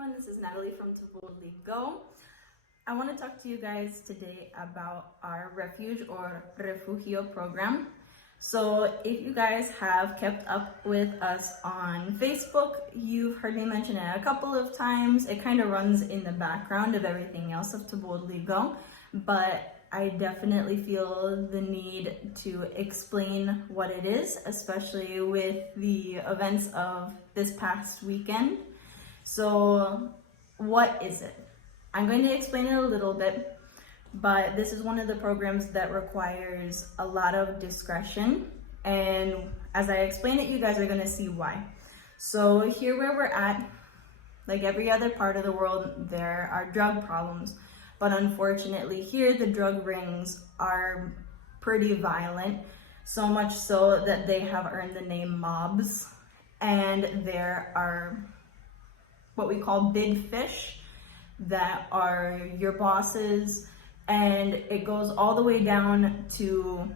everyone, this is Natalie from Go. I want to talk to you guys today about our Refuge or Refugio program. So if you guys have kept up with us on Facebook, you've heard me mention it a couple of times. It kind of runs in the background of everything else of Go, but I definitely feel the need to explain what it is, especially with the events of this past weekend. So what is it? I'm going to explain it a little bit, but this is one of the programs that requires a lot of discretion. And as I explain it, you guys are going to see why. So here where we're at, like every other part of the world, there are drug problems. But unfortunately here, the drug rings are pretty violent, so much so that they have earned the name mobs. And there are what we call big fish that are your bosses, and it goes all the way down to,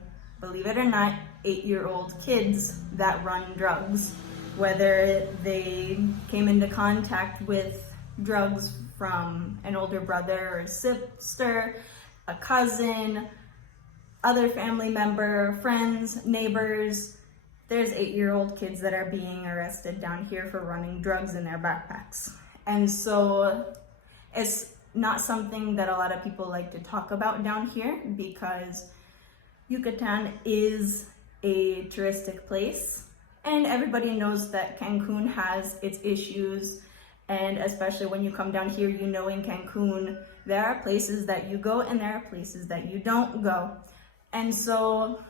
believe it or not, 8-year-old kids that run drugs, whether they came into contact with drugs from an older brother or sister, a cousin, other family member, friends, neighbors. There's 8-year-old kids that are being arrested down here for running drugs in their backpacks. And so it's not something that a lot of people like to talk about down here, because Yucatan is a touristic place and everybody knows that Cancun has its issues. And especially when you come down here, you know, in Cancun, there are places that you go and there are places that you don't go. And so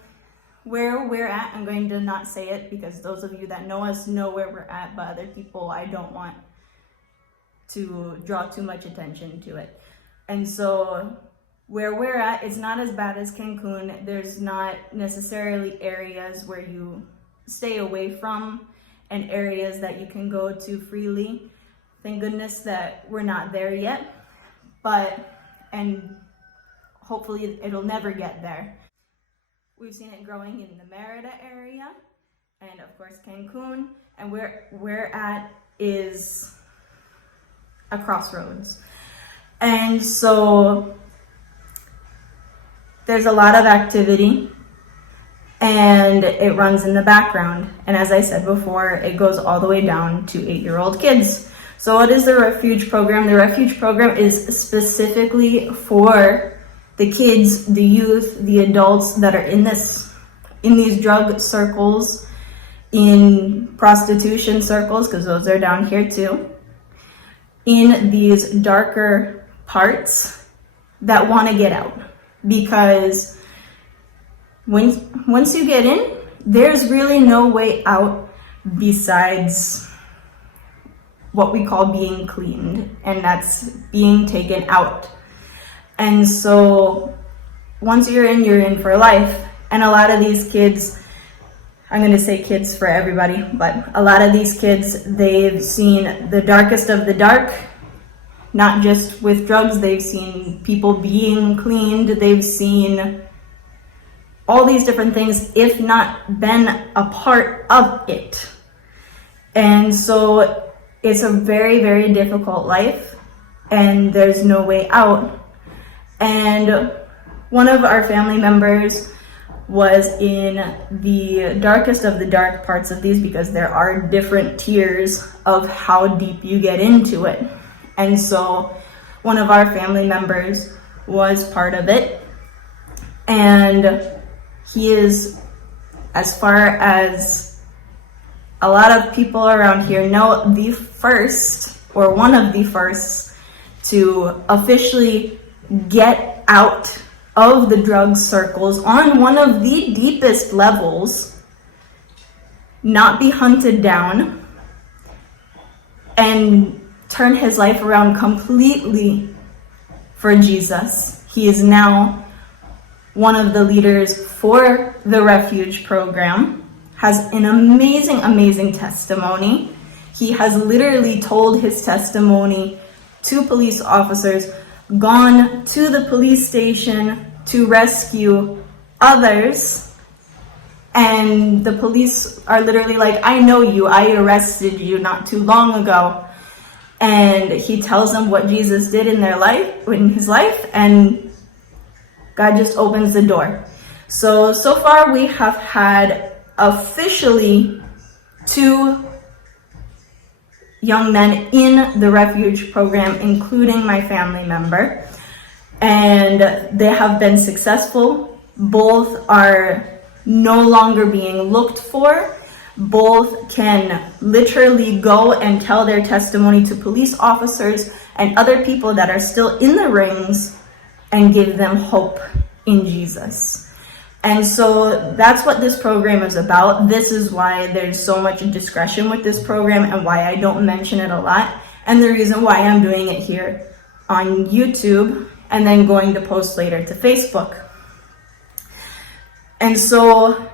where we're at, I'm going to not say it because those of you that know us know where we're at, but other people, I don't want to draw too much attention to it. And so where we're at, it's not as bad as Cancun. There's not necessarily areas where you stay away from and areas that you can go to freely. Thank goodness that we're not there yet, and hopefully it'll never get there. We've seen it growing in the Merida area and of course Cancun, and where we're at is a crossroads. And so there's a lot of activity and it runs in the background. And as I said before, it goes all the way down to 8-year-old kids. So what is the Refuge Program? The Refuge Program is specifically for the kids, the youth, the adults that are in these drug circles, in prostitution circles, because those are down here too, in these darker parts that want to get out. Because once you get in, there's really no way out besides what we call being cleaned, and that's being taken out. And so once you're in for life. And a lot of these kids, I'm going to say kids for everybody, but a lot of these kids, they've seen the darkest of the dark, not just with drugs. They've seen people being cleaned. They've seen all these different things, if not been a part of it. And so it's a very, very difficult life, and there's no way out. And one of our family members was in the darkest of the dark parts of these, because there are different tiers of how deep you get into it. And so one of our family members was part of it, and he is, as far as a lot of people around here know, the first, or one of the first, to officially get out of the drug circles on one of the deepest levels, not be hunted down, and turn his life around completely for Jesus. He is now one of the leaders for the Refuge Program, has an amazing, amazing testimony. He has literally told his testimony to police officers, gone to the police station to rescue others, and the police are literally like, I know you, I arrested you not too long ago. and he tells them what Jesus did in his life, and God just opens the door. So far we have had officially 2 young men in the Refuge program, including my family member, and they have been successful. Both are no longer being looked for. Both can literally go and tell their testimony to police officers and other people that are still in the rings and give them hope in Jesus. And so that's what this program is about. This is why there's so much discretion with this program and why I don't mention it a lot. And the reason why I'm doing it here on YouTube and then going to post later to Facebook. And so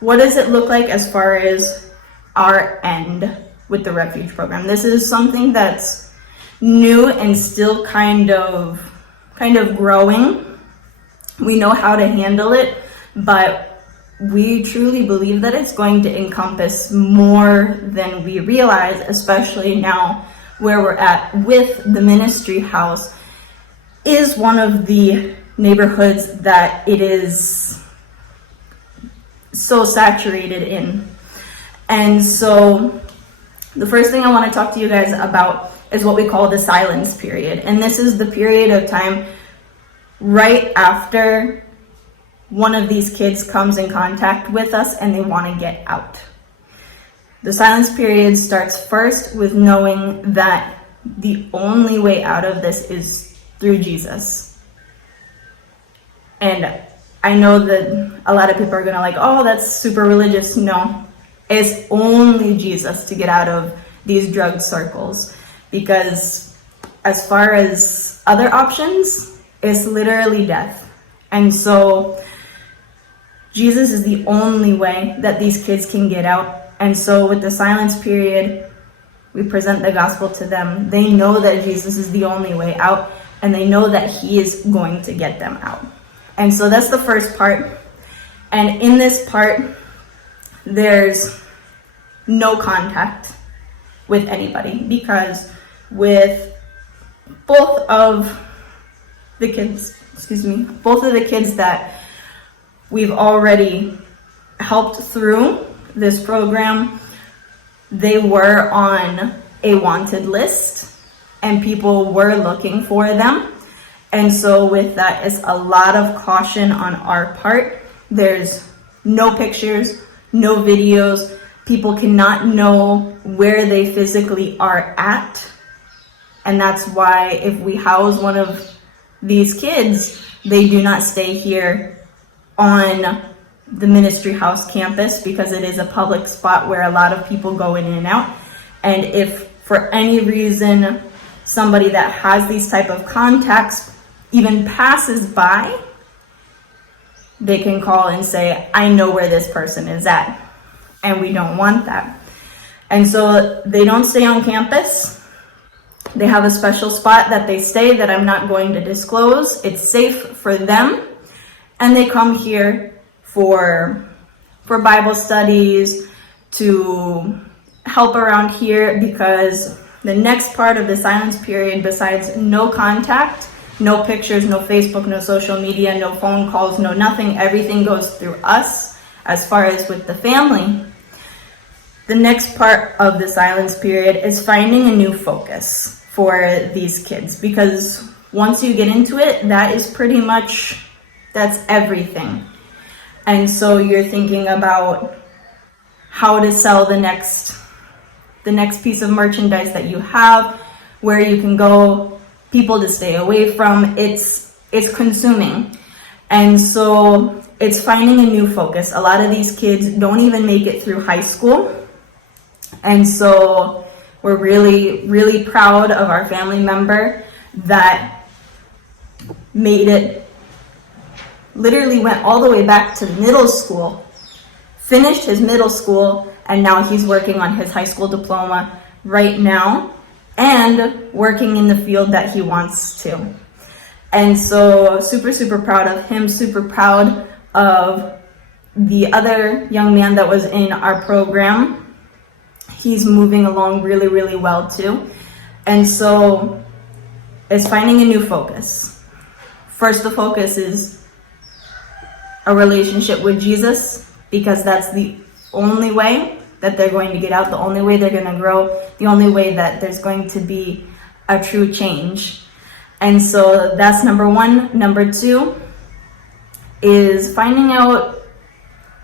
what does it look like as far as our end with the Refuge program? This is something that's new and still kind of growing. We know how to handle it, but we truly believe that it's going to encompass more than we realize, especially now where we're at with the ministry house is one of the neighborhoods that it is so saturated in. And so the first thing I want to talk to you guys about is what we call the silence period. And this is the period of time right after one of these kids comes in contact with us and they want to get out. The silence period starts first with knowing that the only way out of this is through Jesus. And I know that a lot of people are gonna oh, that's super religious. No, it's only Jesus to get out of these drug circles, because as far as other options, it's literally death. And so Jesus is the only way that these kids can get out. And so with the silence period, we present the gospel to them. They know that Jesus is the only way out, and they know that he is going to get them out. And so that's the first part. And in this part, there's no contact with anybody, because with both of the kids that we've already helped through this program, they were on a wanted list and people were looking for them. And so with that, it's a lot of caution on our part. There's no pictures, no videos. People cannot know where they physically are at. And that's why if we house one of these kids, they do not stay here on the ministry house campus, because it is a public spot where a lot of people go in and out. And if for any reason somebody that has these type of contacts even passes by, they can call and say, I know where this person is at. And we don't want that. And so they don't stay on campus. They have a special spot that they stay that I'm not going to disclose. It's safe for them. And they come here for Bible studies, to help around here, because the next part of the silence period, besides no contact, no pictures, no Facebook, no social media, no phone calls, no nothing, everything goes through us as far as with the family. The next part of the silence period is finding a new focus for these kids, because once you get into it, that is pretty much, that's everything. And so you're thinking about how to sell the next piece of merchandise that you have, where you can go, people to stay away from. It's consuming. And so it's finding a new focus. A lot of these kids don't even make it through high school. And so we're really, really proud of our family member that made it, literally went all the way back to middle school, finished his middle school, and now he's working on his high school diploma right now and working in the field that he wants to. And so super, super proud of him, super proud of the other young man that was in our program. He's moving along really, really well too. And so it's finding a new focus. First, the focus is a relationship with Jesus, because that's the only way that they're going to get out, the only way they're going to grow, the only way that there's going to be a true change. And so that's number one. Number two is finding out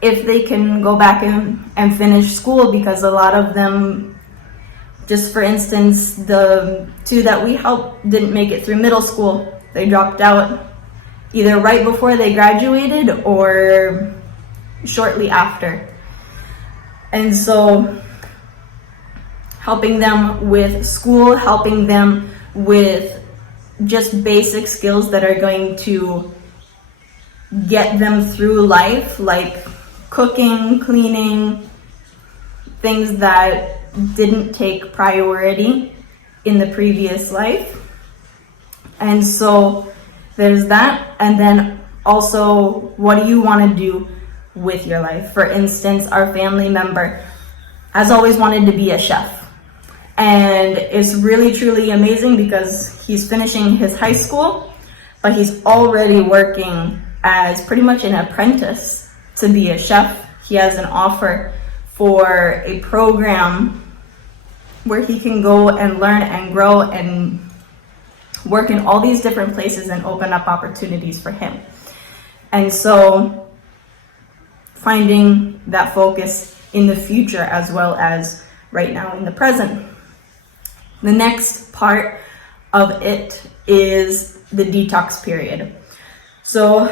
if they can go back and finish school, because a lot of them, just for instance, the two that we helped didn't make it through middle school. They dropped out either right before they graduated or shortly after. And so helping them with school, helping them with just basic skills that are going to get them through life, like cooking, cleaning, things that didn't take priority in the previous life. And so there's that. And then also, what do you want to do with your life? For instance, our family member has always wanted to be a chef. And it's really, truly amazing because he's finishing his high school, but he's already working as pretty much an apprentice to be a chef. He has an offer for a program where he can go and learn and grow and work in all these different places and open up opportunities for him. And so finding that focus in the future as well as right now in the present. The next part of it is the detox period. So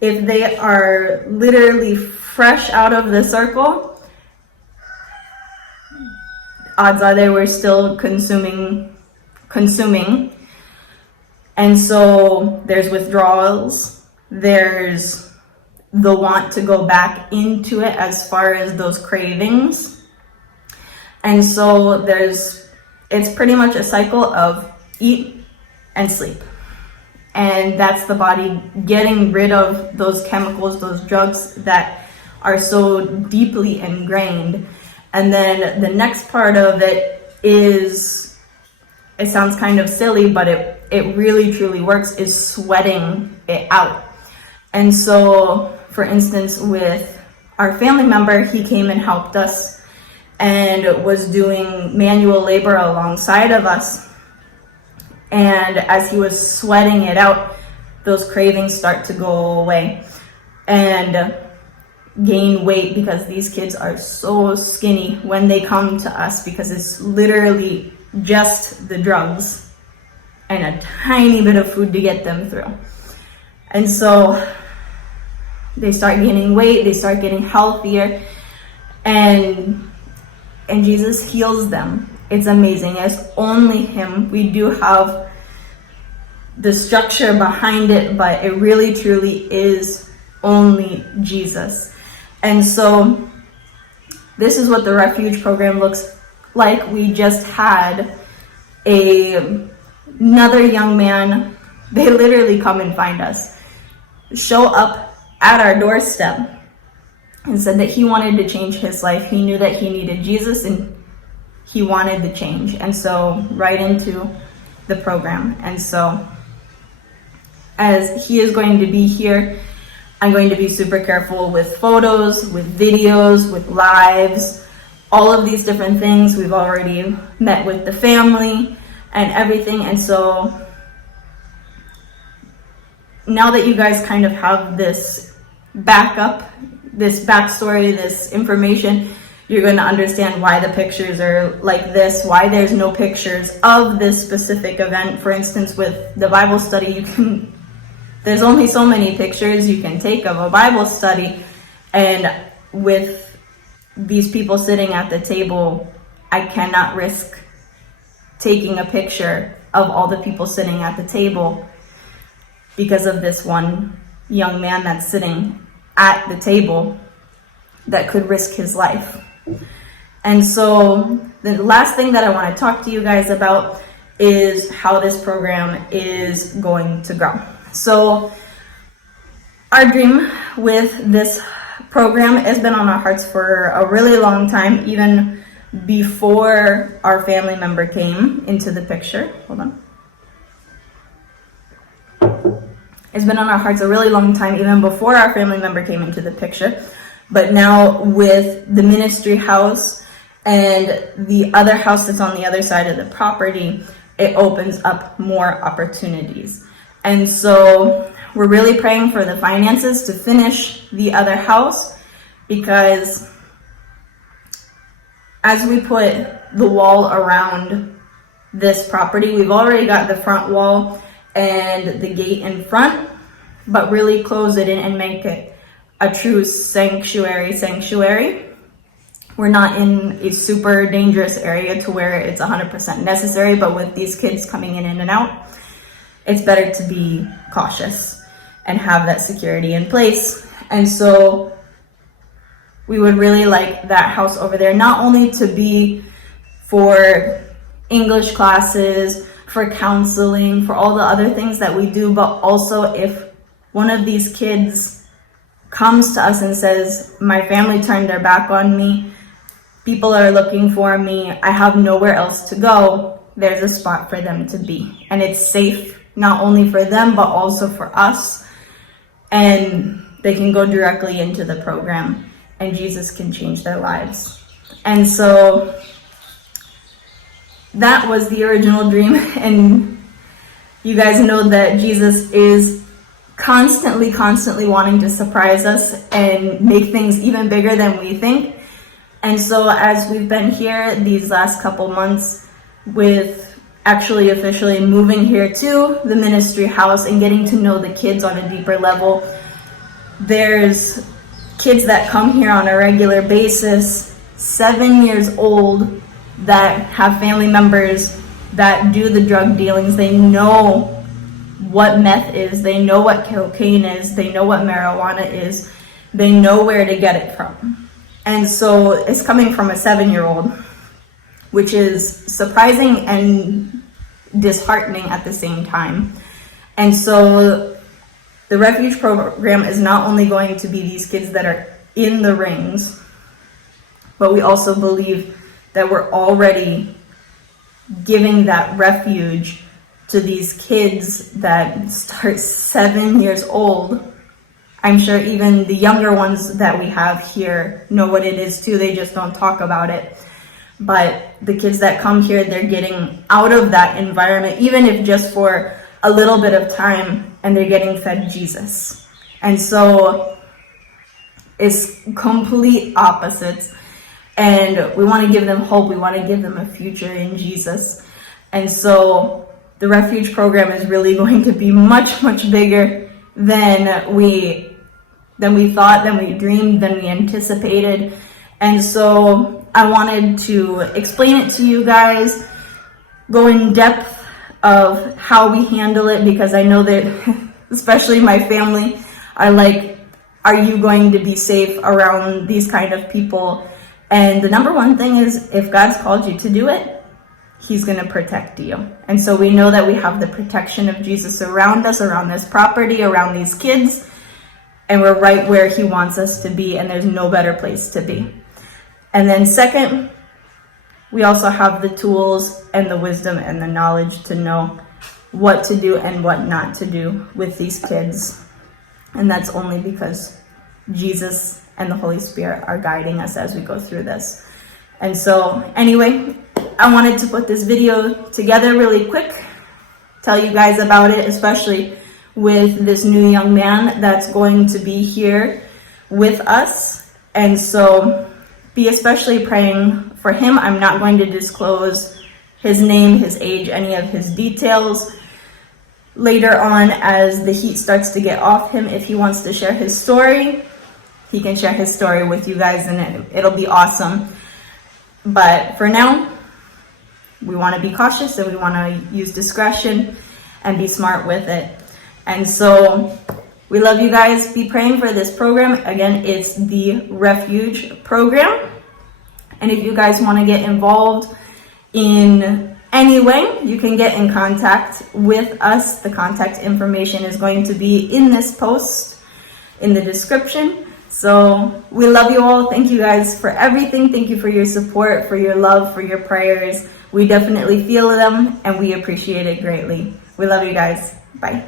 if they are literally fresh out of the circle, odds are they were still consuming. And so there's withdrawals, there's the want to go back into it as far as those cravings. And so it's pretty much a cycle of eat and sleep. And that's the body getting rid of those chemicals, those drugs that are so deeply ingrained. And then the next part of it is, it sounds kind of silly, but it really truly works, is sweating it out. And so, for instance, with our family member, he came and helped us and was doing manual labor alongside of us. And as he was sweating it out, those cravings start to go away and gain weight, because these kids are so skinny when they come to us, because it's literally just the drugs and a tiny bit of food to get them through. And so they start gaining weight, they start getting healthier, and Jesus heals them. It's amazing. It's only him. We do have the structure behind it, but it really truly is only Jesus. And so this is what the Refuge program looks like. We just had another young man, they literally come and find us, show up at our doorstep and said that he wanted to change his life. He knew that he needed Jesus and he wanted to change. And so right into the program. And so as he is going to be here, I'm going to be super careful with photos, with videos, with lives, all of these different things. We've already met with the family and everything. And so now that you guys kind of have this backup, this backstory, this information, you're going to understand why the pictures are like this, why there's no pictures of this specific event. For instance, with the Bible study, there's only so many pictures you can take of a Bible study. And with these people sitting at the table, I cannot risk taking a picture of all the people sitting at the table because of this one young man that's sitting at the table that could risk his life. And so the last thing that I want to talk to you guys about is how this program is going to grow. So our dream with this program has been on our hearts for a really long time, even before our family member came into the picture. Hold on. It's been on our hearts a really long time, even before our family member came into the picture. But now with the ministry house and the other house that's on the other side of the property, it opens up more opportunities. And so we're really praying for the finances to finish the other house, because as we put the wall around this property, we've already got the front wall and the gate in front, but really close it in and make it a true sanctuary. We're not in a super dangerous area to where it's 100% necessary, but with these kids coming in and out, it's better to be cautious and have that security in place. And so we would really like that house over there, not only to be for English classes, for counseling, for all the other things that we do, but also if one of these kids comes to us and says, my family turned their back on me, people are looking for me, I have nowhere else to go, there's a spot for them to be. And it's safe, not only for them, but also for us. And they can go directly into the program and Jesus can change their lives. And so that was the original dream. And you guys know that Jesus is constantly wanting to surprise us and make things even bigger than we think. And so as we've been here these last couple months with actually officially moving here to the ministry house and getting to know the kids on a deeper level, there's kids that come here on a regular basis, 7 years old, that have family members that do the drug dealings. They know what meth is, they know what cocaine is, they know what marijuana is, they know where to get it from. And so it's coming from a 7-year-old, which is surprising and disheartening at the same time. And so the Refuge Program is not only going to be these kids that are in the rings, but we also believe that we're already giving that refuge to these kids that start 7 years old. I'm sure even the younger ones that we have here know what it is too, they just don't talk about it. But the kids that come here, they're getting out of that environment, even if just for a little bit of time, and they're getting fed Jesus. And so it's complete opposites. And we want to give them hope. We want to give them a future in Jesus. And so the Refuge Program is really going to be much bigger than we thought, than we dreamed, than we anticipated. And so I wanted to explain it to you guys, go in depth of how we handle it, because I know that especially my family are like, are you going to be safe around these kind of people? And the number one thing is, if God's called you to do it, He's going to protect you. And so we know that we have the protection of Jesus around us, around this property, around these kids, and we're right where He wants us to be, and there's no better place to be. And then second, we also have the tools and the wisdom and the knowledge to know what to do and what not to do with these kids. And that's only because Jesus and the Holy Spirit are guiding us as we go through this. And so anyway, I wanted to put this video together really quick, tell you guys about it, especially with this new young man that's going to be here with us. And so be especially praying for him. I'm not going to disclose his name, his age, any of his details. Later on, as the heat starts to get off him, if he wants to share his story, he can share his story with you guys, and it'll be awesome. But for now, we want to be cautious, and we want to use discretion and be smart with it. And so we love you guys. Be praying for this program. Again, it's the Refuge Program. And if you guys want to get involved in any way, you can get in contact with us. The contact information is going to be in this post, in the description. So we love you all. Thank you guys for everything. Thank you for your support, for your love, for your prayers. We definitely feel them and we appreciate it greatly. We love you guys. Bye.